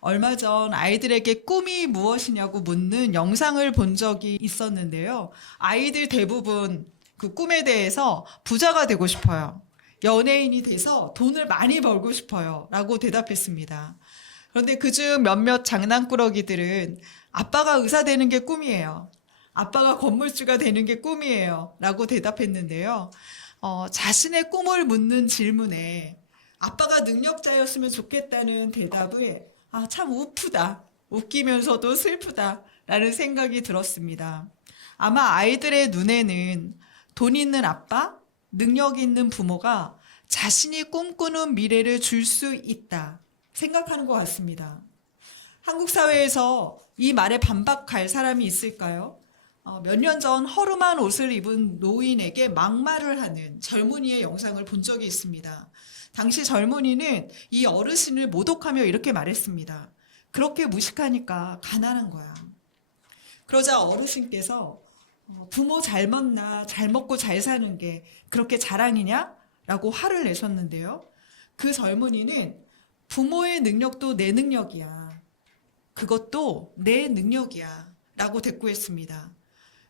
얼마 전 아이들에게 꿈이 무엇이냐고 묻는 영상을 본 적이 있었는데요. 아이들 대부분 그 꿈에 대해서 부자가 되고 싶어요. 연예인이 돼서 돈을 많이 벌고 싶어요. 라고 대답했습니다. 그런데 그중 몇몇 장난꾸러기들은 아빠가 의사 되는 게 꿈이에요. 아빠가 건물주가 되는 게 꿈이에요. 라고 대답했는데요. 자신의 꿈을 묻는 질문에 아빠가 능력자였으면 좋겠다는 대답을 참 우프다. 웃기면서도 슬프다. 라는 생각이 들었습니다. 아마 아이들의 눈에는 돈 있는 아빠, 능력 있는 부모가 자신이 꿈꾸는 미래를 줄 수 있다 생각하는 것 같습니다. 한국 사회에서 이 말에 반박할 사람이 있을까요? 몇 년 전 허름한 옷을 입은 노인에게 막말을 하는 젊은이의 영상을 본 적이 있습니다. 당시 젊은이는 이 어르신을 모독하며 이렇게 말했습니다. 그렇게 무식하니까 가난한 거야. 그러자 어르신께서 부모 잘 만나 잘 먹고 잘 사는 게 그렇게 자랑이냐? 라고 화를 내셨는데요. 그 젊은이는 부모의 능력도 내 능력이야. 그것도 내 능력이야. 라고 대꾸했습니다.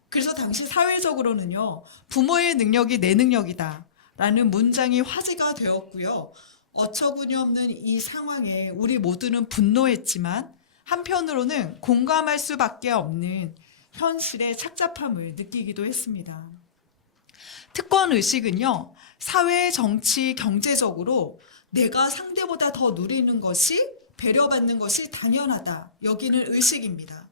그래서 당시 사회적으로는요, 부모의 능력이 내 능력이다. 라는 문장이 화제가 되었고요. 어처구니 없는 이 상황에 우리 모두는 분노했지만 한편으로는 공감할 수밖에 없는 현실의 착잡함을 느끼기도 했습니다. 특권 의식은요, 사회, 정치, 경제적으로 내가 상대보다 더 누리는 것이 배려받는 것이 당연하다 여기는 의식입니다.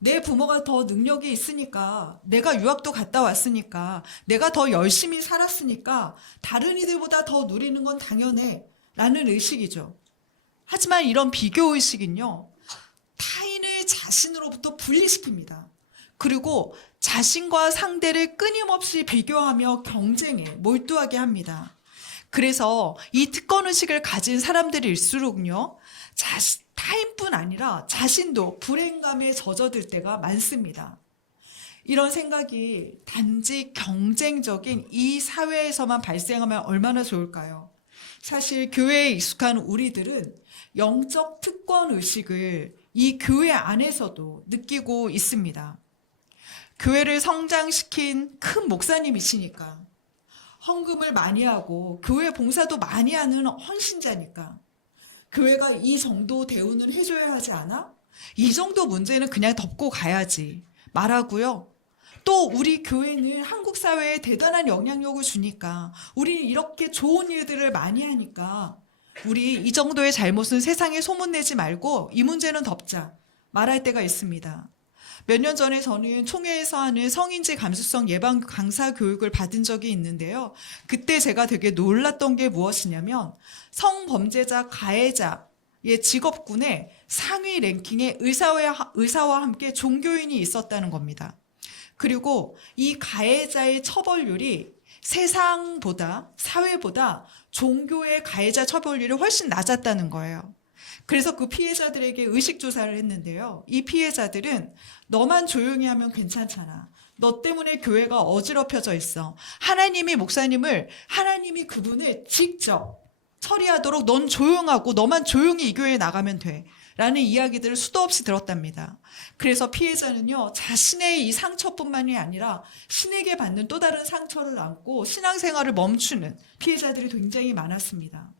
내 부모가 더 능력이 있으니까, 내가 유학도 갔다 왔으니까, 내가 더 열심히 살았으니까 다른 이들보다 더 누리는 건 당연해 라는 의식이죠. 하지만 이런 비교의식은요, 타인을 자신으로부터 분리시킵니다. 그리고 자신과 상대를 끊임없이 비교하며 경쟁에 몰두하게 합니다. 그래서 이 특권의식을 가진 사람들일수록요, 타인뿐 아니라 자신도 불행감에 젖어들 때가 많습니다. 이런 생각이 단지 경쟁적인 이 사회에서만 발생하면 얼마나 좋을까요? 사실 교회에 익숙한 우리들은 영적 특권의식을 이 교회 안에서도 느끼고 있습니다. 교회를 성장시킨 큰 목사님이시니까, 헌금을 많이 하고 교회 봉사도 많이 하는 헌신자니까, 교회가 이 정도 대우는 해줘야 하지 않아? 이 정도 문제는 그냥 덮고 가야지 말하고요. 또 우리 교회는 한국 사회에 대단한 영향력을 주니까, 우리 이렇게 좋은 일들을 많이 하니까 우리 이 정도의 잘못은 세상에 소문내지 말고 이 문제는 덮자 말할 때가 있습니다. 몇 년 전에 저는 총회에서 하는 성인지 감수성 예방 강사 교육을 받은 적이 있는데요. 그때 제가 되게 놀랐던 게 무엇이냐면, 성범죄자 가해자의 직업군의 상위 랭킹에 의사와 함께 종교인이 있었다는 겁니다. 그리고 이 가해자의 처벌률이 세상보다, 사회보다 종교의 가해자 처벌률이 훨씬 낮았다는 거예요. 그래서 그 피해자들에게 의식조사를 했는데요. 이 피해자들은 너만 조용히 하면 괜찮잖아. 너 때문에 교회가 어지럽혀져 있어. 하나님이 그분을 직접 처리하도록 넌 조용하고 너만 조용히 이 교회에 나가면 돼. 라는 이야기들을 수도 없이 들었답니다. 그래서 피해자는요, 자신의 이 상처뿐만이 아니라 신에게 받는 또 다른 상처를 안고 신앙생활을 멈추는 피해자들이 굉장히 많았습니다.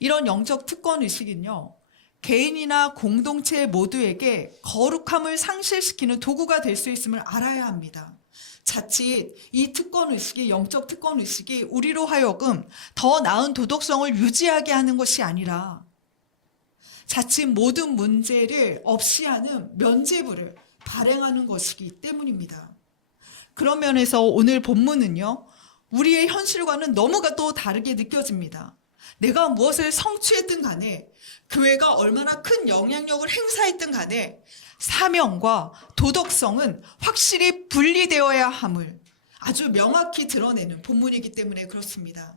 이런 영적 특권의식은요, 개인이나 공동체 모두에게 거룩함을 상실시키는 도구가 될 수 있음을 알아야 합니다. 자칫 이 특권의식이, 영적 특권의식이 우리로 하여금 더 나은 도덕성을 유지하게 하는 것이 아니라 자칫 모든 문제를 없이 하는 면죄부를 발행하는 것이기 때문입니다. 그런 면에서 오늘 본문은요, 우리의 현실과는 너무가 또 다르게 느껴집니다. 내가 무엇을 성취했든 간에, 교회가 얼마나 큰 영향력을 행사했든 간에 사명과 도덕성은 확실히 분리되어야 함을 아주 명확히 드러내는 본문이기 때문에 그렇습니다.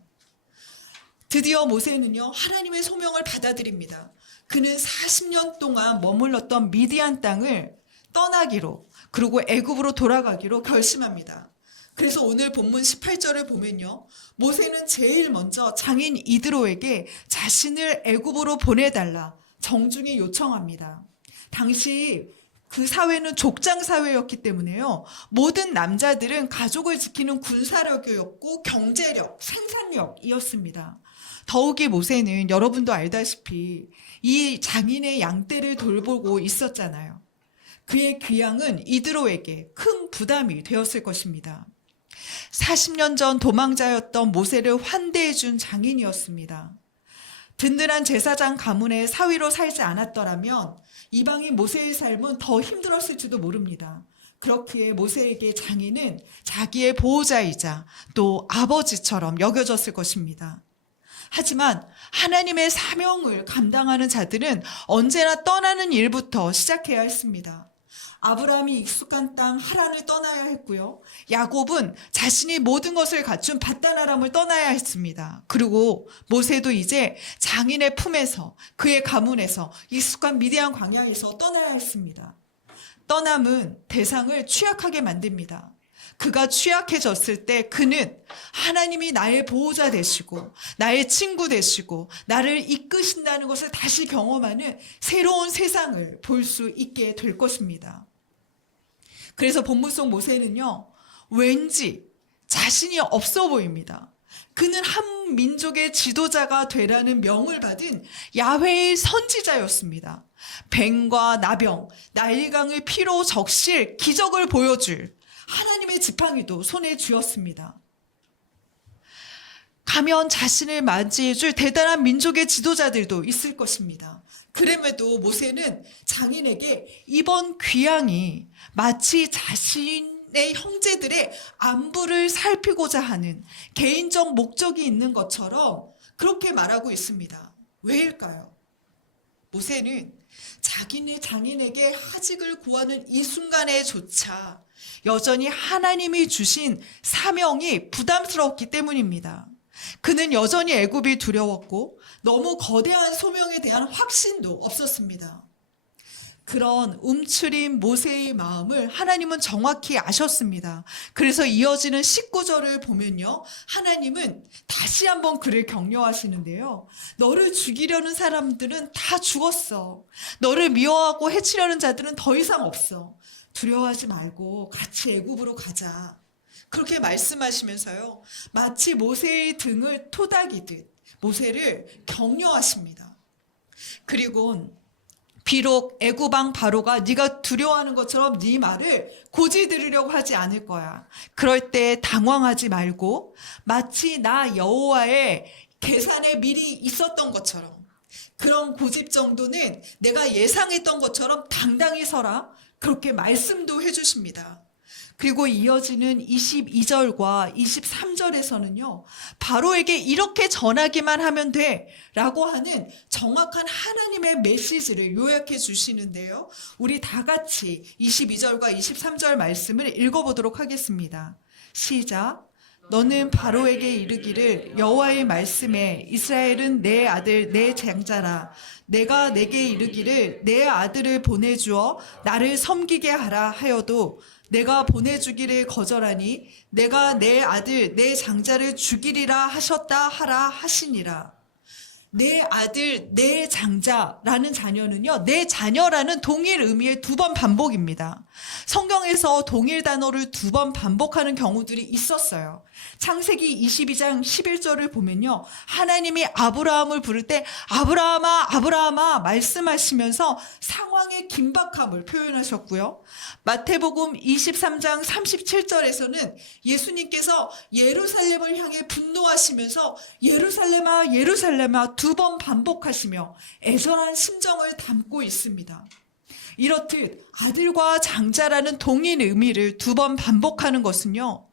드디어 모세는요, 하나님의 소명을 받아들입니다. 그는 40년 동안 머물렀던 미디안 땅을 떠나기로, 그리고 애굽으로 돌아가기로 결심합니다. 그래서 오늘 본문 18절을 보면요, 모세는 제일 먼저 장인 이드로에게 자신을 애굽으로 보내달라 정중히 요청합니다. 당시 그 사회는 족장 사회였기 때문에요. 모든 남자들은 가족을 지키는 군사력이었고 경제력, 생산력이었습니다. 더욱이 모세는 여러분도 알다시피 이 장인의 양떼를 돌보고 있었잖아요. 그의 귀양은 이드로에게 큰 부담이 되었을 것입니다. 40년 전 도망자였던 모세를 환대해준 장인이었습니다. 든든한 제사장 가문의 사위로 살지 않았더라면 이방인 모세의 삶은 더 힘들었을지도 모릅니다. 그렇기에 모세에게 장인은 자기의 보호자이자 또 아버지처럼 여겨졌을 것입니다. 하지만 하나님의 사명을 감당하는 자들은 언제나 떠나는 일부터 시작해야 했습니다. 아브라함이 익숙한 땅 하란을 떠나야 했고요. 야곱은 자신이 모든 것을 갖춘 밧단아람을 떠나야 했습니다. 그리고 모세도 이제 장인의 품에서 그의 가문에서 익숙한 미디안 광야에서 떠나야 했습니다. 떠남은 대상을 취약하게 만듭니다. 그가 취약해졌을 때 그는 하나님이 나의 보호자 되시고 나의 친구 되시고 나를 이끄신다는 것을 다시 경험하는 새로운 세상을 볼 수 있게 될 것입니다. 그래서 본문 속 모세는요, 왠지 자신이 없어 보입니다. 그는 한 민족의 지도자가 되라는 명을 받은 야훼의 선지자였습니다. 뱀과 나병, 나일강을 피로 적실 기적을 보여줄 하나님의 지팡이도 손에 쥐었습니다. 가면 자신을 맞이해줄 대단한 민족의 지도자들도 있을 것입니다. 그럼에도 모세는 장인에게 이번 귀향이 마치 자신의 형제들의 안부를 살피고자 하는 개인적 목적이 있는 것처럼 그렇게 말하고 있습니다. 왜일까요? 모세는 자기네 장인에게 하직을 구하는 이 순간에조차 여전히 하나님이 주신 사명이 부담스러웠기 때문입니다. 그는 여전히 애굽이 두려웠고 너무 거대한 소명에 대한 확신도 없었습니다. 그런 움츠린 모세의 마음을 하나님은 정확히 아셨습니다. 그래서 이어지는 19절을 보면요, 하나님은 다시 한번 그를 격려하시는데요. 너를 죽이려는 사람들은 다 죽었어. 너를 미워하고 해치려는 자들은 더 이상 없어. 두려워하지 말고 같이 애굽으로 가자. 그렇게 말씀하시면서요, 마치 모세의 등을 토닥이듯 모세를 격려하십니다. 그리고 비록 애굽 왕 바로가 네가 두려워하는 것처럼 네 말을 고지 들으려고 하지 않을 거야. 그럴 때 당황하지 말고 마치 나 여호와의 계산에 미리 있었던 것처럼, 그런 고집 정도는 내가 예상했던 것처럼 당당히 서라. 그렇게 말씀도 해주십니다. 그리고 이어지는 22절과 23절에서는요, 바로에게 이렇게 전하기만 하면 돼 라고 하는 정확한 하나님의 메시지를 요약해 주시는데요, 우리 다 같이 22절과 23절 말씀을 읽어보도록 하겠습니다. 시작. 너는 바로에게 이르기를 여호와의 말씀에 이스라엘은 내 아들 내 장자라. 내가 내게 이르기를 내 아들을 보내주어 나를 섬기게 하라 하여도 내가 보내주기를 거절하니 내가 내 아들 내 장자를 죽이리라 하셨다 하라 하시니라. 내 아들 내 장자라는 자녀는요, 내 자녀라는 동일 의미의 2번 반복입니다. 성경에서 동일 단어를 2번 반복하는 경우들이 있었어요. 창세기 22장 11절을 보면요, 하나님이 아브라함을 부를 때 아브라함아 아브라함아 말씀하시면서 상황의 긴박함을 표현하셨고요. 마태복음 23장 37절에서는 예수님께서 예루살렘을 향해 분노하시면서 예루살렘아 예루살렘아 2번 반복하시며 애절한 심정을 담고 있습니다. 이렇듯 아들과 장자라는 동일 의미를 2번 반복하는 것은요,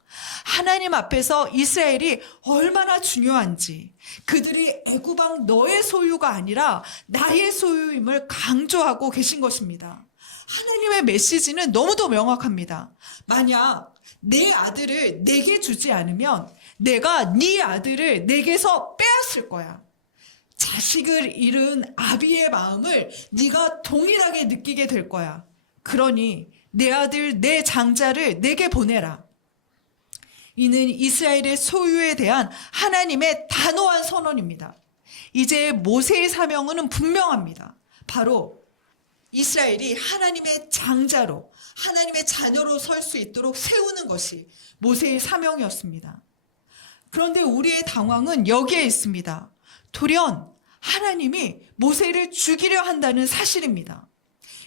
하나님 앞에서 이스라엘이 얼마나 중요한지, 그들이 애굽 왕 너의 소유가 아니라 나의 소유임을 강조하고 계신 것입니다. 하나님의 메시지는 너무도 명확합니다. 만약 내 아들을 내게 주지 않으면 내가 네 아들을 내게서 빼앗을 거야. 자식을 잃은 아비의 마음을 네가 동일하게 느끼게 될 거야. 그러니 내 아들 내 장자를 내게 보내라. 이는 이스라엘의 소유에 대한 하나님의 단호한 선언입니다. 이제 모세의 사명은 분명합니다. 바로 이스라엘이 하나님의 장자로, 하나님의 자녀로 설 수 있도록 세우는 것이 모세의 사명이었습니다. 그런데 우리의 당황은 여기에 있습니다. 돌연 하나님이 모세를 죽이려 한다는 사실입니다.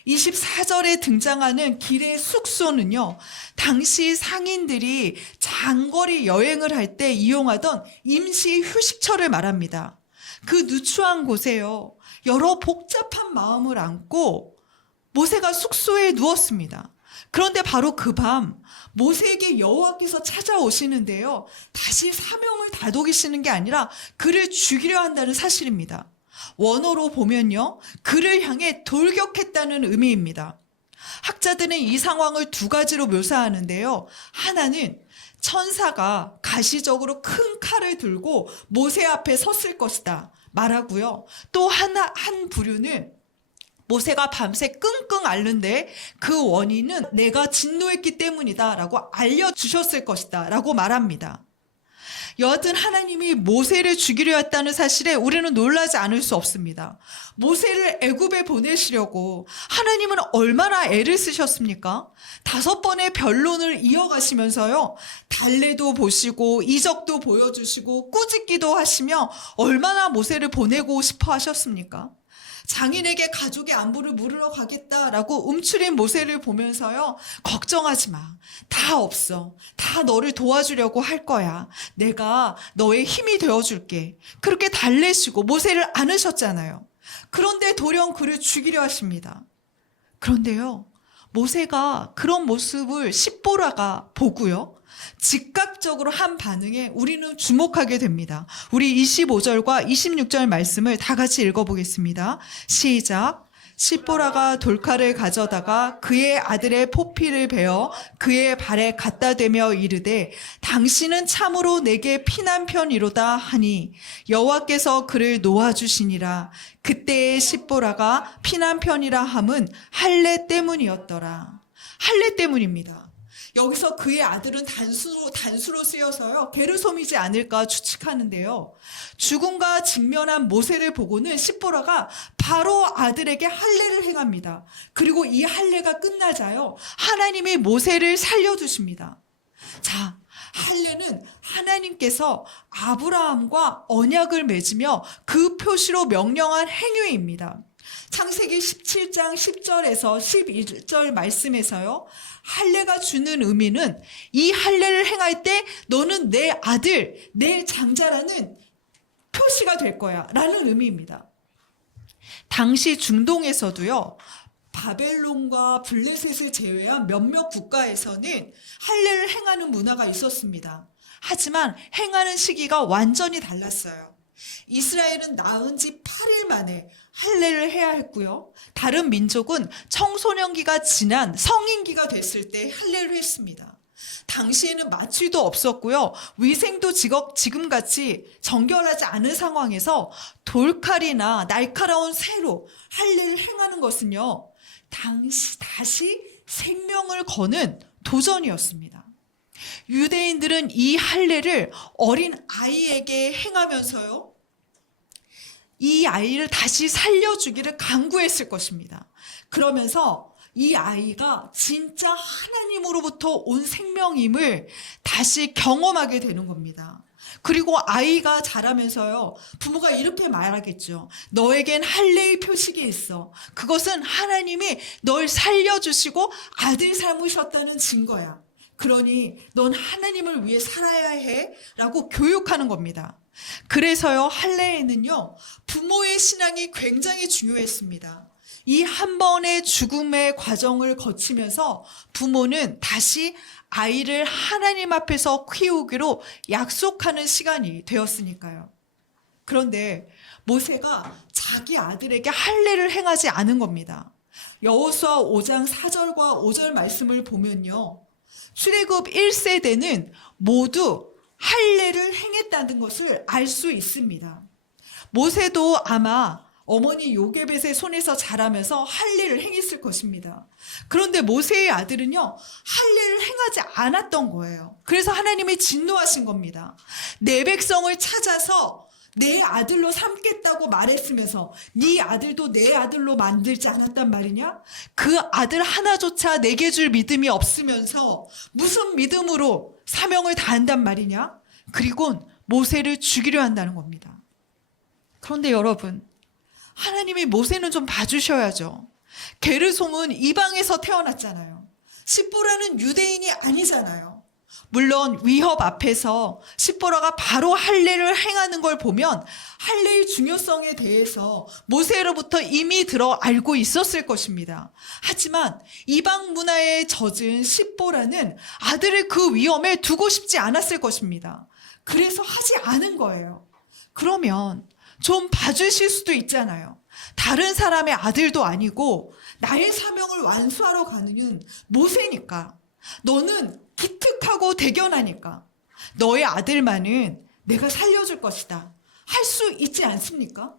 24절에 등장하는 길의 숙소는요, 당시 상인들이 장거리 여행을 할 때 이용하던 임시 휴식처를 말합니다. 그 누추한 곳에요, 여러 복잡한 마음을 안고 모세가 숙소에 누웠습니다. 그런데 바로 그 밤 모세에게 여호와께서 찾아오시는데요, 다시 사명을 다독이시는 게 아니라 그를 죽이려 한다는 사실입니다. 원어로 보면요, 그를 향해 돌격했다는 의미입니다. 학자들은 이 상황을 두 가지로 묘사하는데요, 하나는 천사가 가시적으로 큰 칼을 들고 모세 앞에 섰을 것이다 말하고요, 또 한 부류는 모세가 밤새 끙끙 앓는데 그 원인은 내가 진노했기 때문이다 라고 알려주셨을 것이다 라고 말합니다. 여하튼 하나님이 모세를 죽이려 했다는 사실에 우리는 놀라지 않을 수 없습니다. 모세를 애굽에 보내시려고 하나님은 얼마나 애를 쓰셨습니까? 5번의 변론을 이어가시면서요, 달래도 보시고 이적도 보여주시고 꾸짖기도 하시며 얼마나 모세를 보내고 싶어 하셨습니까? 장인에게 가족의 안부를 물으러 가겠다라고 움츠린 모세를 보면서요, 걱정하지 마. 다 없어. 다 너를 도와주려고 할 거야. 내가 너의 힘이 되어줄게. 그렇게 달래시고 모세를 안으셨잖아요. 그런데 도령 그를 죽이려 하십니다. 그런데요, 모세가 그런 모습을 십보라가 보고요, 즉각적으로 한 반응에 우리는 주목하게 됩니다. 우리 25절과 26절 말씀을 다 같이 읽어보겠습니다. 시작. 십보라가 돌칼을 가져다가 그의 아들의 포피를 베어 그의 발에 갖다 대며 이르되 당신은 참으로 내게 피난편이로다 하니 여호와께서 그를 놓아주시니라. 그때의 십보라가 피난편이라 함은 할례 때문이었더라. 할례 때문입니다. 여기서 그의 아들은 단수로 쓰여서요, 게르솜이지 않을까 추측하는데요, 죽음과 직면한 모세를 보고는 십보라가 바로 아들에게 할례를 행합니다. 그리고 이 할례가 끝나자요, 하나님이 모세를 살려두십니다. 자, 할례는 하나님께서 아브라함과 언약을 맺으며 그 표시로 명령한 행위입니다. 창세기 17장 10절에서 11절 말씀에서요, 할례가 주는 의미는 이 할례를 행할 때 너는 내 아들, 내 장자라는 표시가 될 거야 라는 의미입니다. 당시 중동에서도요, 바벨론과 블레셋을 제외한 몇몇 국가에서는 할례를 행하는 문화가 있었습니다. 하지만 행하는 시기가 완전히 달랐어요. 이스라엘은 낳은 지 8일 만에 할례를 해야 했고요, 다른 민족은 청소년기가 지난 성인기가 됐을 때 할례를 했습니다. 당시에는 마취도 없었고요, 위생도 지금같이 정결하지 않은 상황에서 돌칼이나 날카로운 새로 할례를 행하는 것은요, 다시 생명을 거는 도전이었습니다. 유대인들은 이 할례를 어린 아이에게 행하면서요, 이 아이를 다시 살려주기를 간구했을 것입니다. 그러면서 이 아이가 진짜 하나님으로부터 온 생명임을 다시 경험하게 되는 겁니다. 그리고 아이가 자라면서요, 부모가 이렇게 말하겠죠. 너에겐 할례의 표식이 있어. 그것은 하나님이 널 살려주시고 아들 삼으셨다는 증거야. 그러니 넌 하나님을 위해 살아야 해 라고 교육하는 겁니다. 그래서요, 할례에는요, 부모의 신앙이 굉장히 중요했습니다. 이 한 번의 죽음의 과정을 거치면서 부모는 다시 아이를 하나님 앞에서 키우기로 약속하는 시간이 되었으니까요. 그런데 모세가 자기 아들에게 할례를 행하지 않은 겁니다. 여호수아 5장 4절과 5절 말씀을 보면요, 출애굽 1세대는 모두 할례를 행했다는 것을 알 수 있습니다. 모세도 아마 어머니 요게벳의 손에서 자라면서 할례를 행했을 것입니다. 그런데 모세의 아들은요, 할례를 행하지 않았던 거예요. 그래서 하나님이 진노하신 겁니다. 내 백성을 찾아서 내 아들로 삼겠다고 말했으면서 네 아들도 내 아들로 만들지 않았단 말이냐? 그 아들 하나조차 내게 줄 믿음이 없으면서 무슨 믿음으로 사명을 다한단 말이냐? 그리고 모세를 죽이려 한다는 겁니다. 그런데 여러분, 하나님이 모세는 좀 봐주셔야죠. 게르솜은 이방에서 태어났잖아요. 십보라는 유대인이 아니잖아요. 물론 위협 앞에서 십보라가 바로 할례를 행하는 걸 보면 할례의 중요성에 대해서 모세로부터 이미 들어 알고 있었을 것입니다. 하지만 이방 문화에 젖은 십보라는 아들을 그 위험에 두고 싶지 않았을 것입니다. 그래서 하지 않은 거예요. 그러면 좀 봐주실 수도 있잖아요. 다른 사람의 아들도 아니고 나의 사명을 완수하러 가는 모세니까. 너는 기특하고 대견하니까 너의 아들만은 내가 살려줄 것이다. 할 수 있지 않습니까?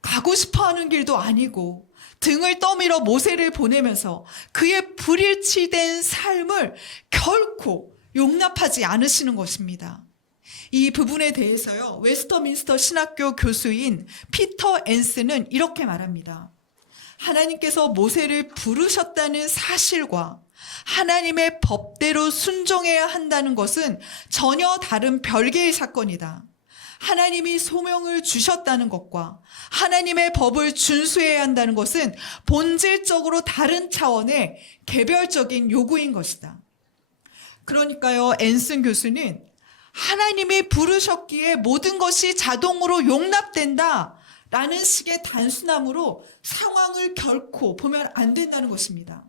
가고 싶어하는 길도 아니고 등을 떠밀어 모세를 보내면서 그의 불일치된 삶을 결코 용납하지 않으시는 것입니다. 이 부분에 대해서요, 웨스터민스터 신학교 교수인 피터 앤스는 이렇게 말합니다. 하나님께서 모세를 부르셨다는 사실과 하나님의 법대로 순종해야 한다는 것은 전혀 다른 별개의 사건이다. 하나님이 소명을 주셨다는 것과 하나님의 법을 준수해야 한다는 것은 본질적으로 다른 차원의 개별적인 요구인 것이다. 그러니까요, 앤슨 교수는 하나님이 부르셨기에 모든 것이 자동으로 용납된다 라는 식의 단순함으로 상황을 결코 보면 안 된다는 것입니다.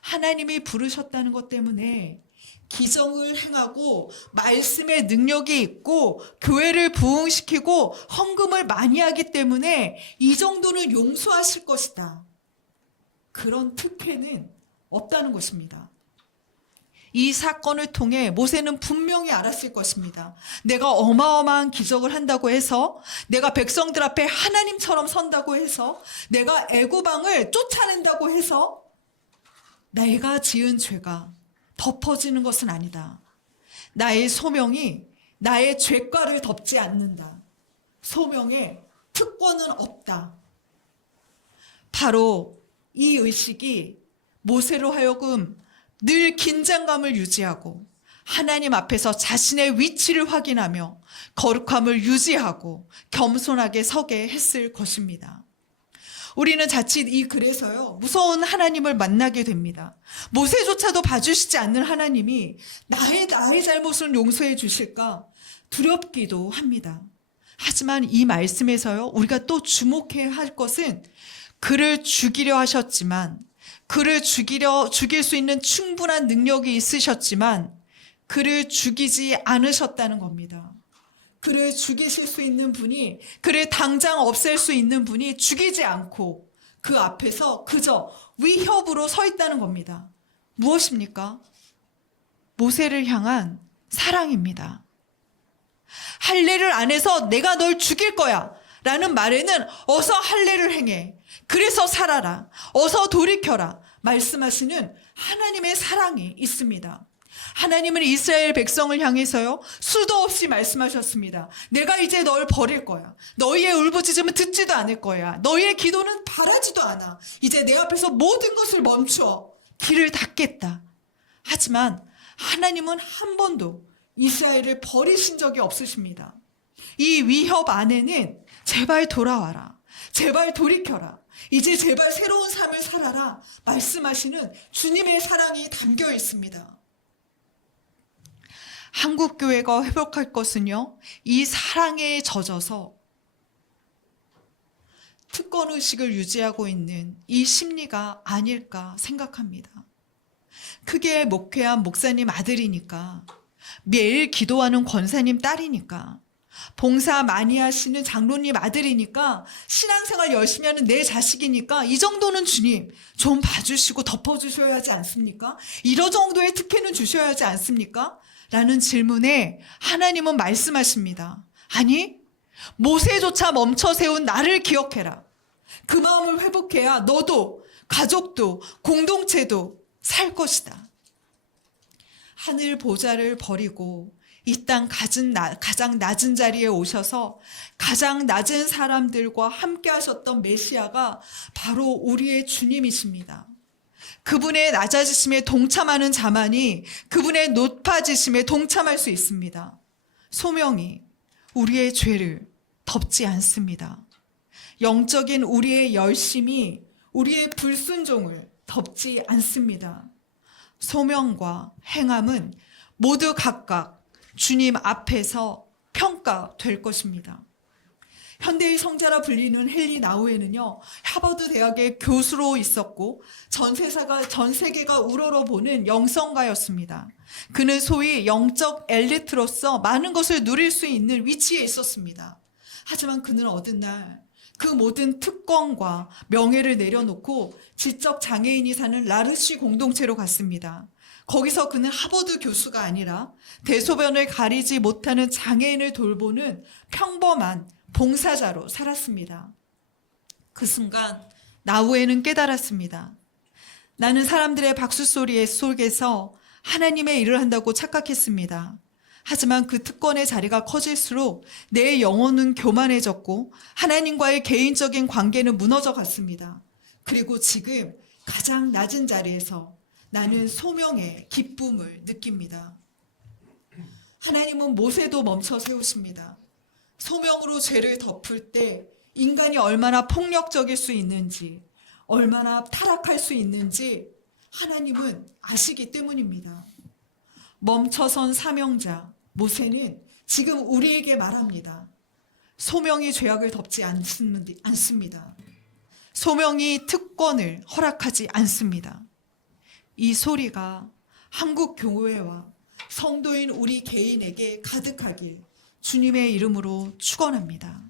하나님이 부르셨다는 것 때문에 기정을 행하고 말씀의 능력이 있고 교회를 부흥시키고 헌금을 많이 하기 때문에 이 정도는 용서하실 것이다. 그런 특혜는 없다는 것입니다. 이 사건을 통해 모세는 분명히 알았을 것입니다. 내가 어마어마한 기적을 한다고 해서, 내가 백성들 앞에 하나님처럼 선다고 해서, 내가 애굽 왕을 쫓아낸다고 해서 내가 지은 죄가 덮어지는 것은 아니다. 나의 소명이 나의 죄과를 덮지 않는다. 소명에 특권은 없다. 바로 이 의식이 모세로 하여금 늘 긴장감을 유지하고 하나님 앞에서 자신의 위치를 확인하며 거룩함을 유지하고 겸손하게 서게 했을 것입니다. 우리는 자칫 이 글에서요, 무서운 하나님을 만나게 됩니다. 모세조차도 봐주시지 않는 하나님이 나의 잘못을 용서해 주실까 두렵기도 합니다. 하지만 이 말씀에서요, 우리가 또 주목해야 할 것은 그를 죽이려 하셨지만, 그를 죽일 수 있는 충분한 능력이 있으셨지만 그를 죽이지 않으셨다는 겁니다. 그를 죽이실 수 있는 분이, 그를 당장 없앨 수 있는 분이 죽이지 않고 그 앞에서 그저 위협으로 서 있다는 겁니다. 무엇입니까? 모세를 향한 사랑입니다. 할례를 안 해서 내가 널 죽일 거야 라는 말에는 어서 할례를 행해. 그래서 살아라. 어서 돌이켜라. 말씀하시는 하나님의 사랑이 있습니다. 하나님은 이스라엘 백성을 향해서요, 수도 없이 말씀하셨습니다. 내가 이제 널 버릴 거야. 너희의 울부짖음은 듣지도 않을 거야. 너희의 기도는 바라지도 않아. 이제 내 앞에서 모든 것을 멈추어 길을 닫겠다. 하지만 하나님은 한 번도 이스라엘을 버리신 적이 없으십니다. 이 위협 안에는 제발 돌아와라. 제발 돌이켜라. 이제 제발 새로운 삶을 살아라. 말씀하시는 주님의 사랑이 담겨 있습니다. 한국교회가 회복할 것은요, 이 사랑에 젖어서 특권의식을 유지하고 있는 이 심리가 아닐까 생각합니다. 크게 목회한 목사님 아들이니까, 매일 기도하는 권사님 딸이니까, 봉사 많이 하시는 장로님 아들이니까, 신앙생활 열심히 하는 내 자식이니까 이 정도는 주님 좀 봐주시고 덮어주셔야 하지 않습니까? 이런 정도의 특혜는 주셔야 하지 않습니까? 라는 질문에 하나님은 말씀하십니다. 아니, 모세조차 멈춰 세운 나를 기억해라. 그 마음을 회복해야 너도, 가족도, 공동체도 살 것이다. 하늘 보좌를 버리고 이 땅 가장 낮은 자리에 오셔서 가장 낮은 사람들과 함께 하셨던 메시아가 바로 우리의 주님이십니다. 그분의 낮아지심에 동참하는 자만이 그분의 높아지심에 동참할 수 있습니다. 소명이 우리의 죄를 덮지 않습니다. 영적인 우리의 열심이 우리의 불순종을 덮지 않습니다. 소명과 행함은 모두 각각 주님 앞에서 평가될 것입니다. 현대의 성자라 불리는 헨리 나우에는요, 하버드 대학의 교수로 있었고 전 세계가 우러러보는 영성가였습니다. 그는 소위 영적 엘리트로서 많은 것을 누릴 수 있는 위치에 있었습니다. 하지만 그는 어느 날 그 모든 특권과 명예를 내려놓고 지적 장애인이 사는 라르시 공동체로 갔습니다. 거기서 그는 하버드 교수가 아니라 대소변을 가리지 못하는 장애인을 돌보는 평범한 봉사자로 살았습니다. 그 순간 나우에는 깨달았습니다. 나는 사람들의 박수 소리 속에서 하나님의 일을 한다고 착각했습니다. 하지만 그 특권의 자리가 커질수록 내 영혼은 교만해졌고 하나님과의 개인적인 관계는 무너져 갔습니다. 그리고 지금 가장 낮은 자리에서 나는 소명의 기쁨을 느낍니다. 하나님은 모세도 멈춰 세우십니다. 소명으로 죄를 덮을 때 인간이 얼마나 폭력적일 수 있는지, 얼마나 타락할 수 있는지 하나님은 아시기 때문입니다. 멈춰선 사명자 모세는 지금 우리에게 말합니다. 소명이 죄악을 덮지 않습니다. 소명이 특권을 허락하지 않습니다. 이 소리가 한국 교회와 성도인 우리 개인에게 가득하길 주님의 이름으로 축원합니다.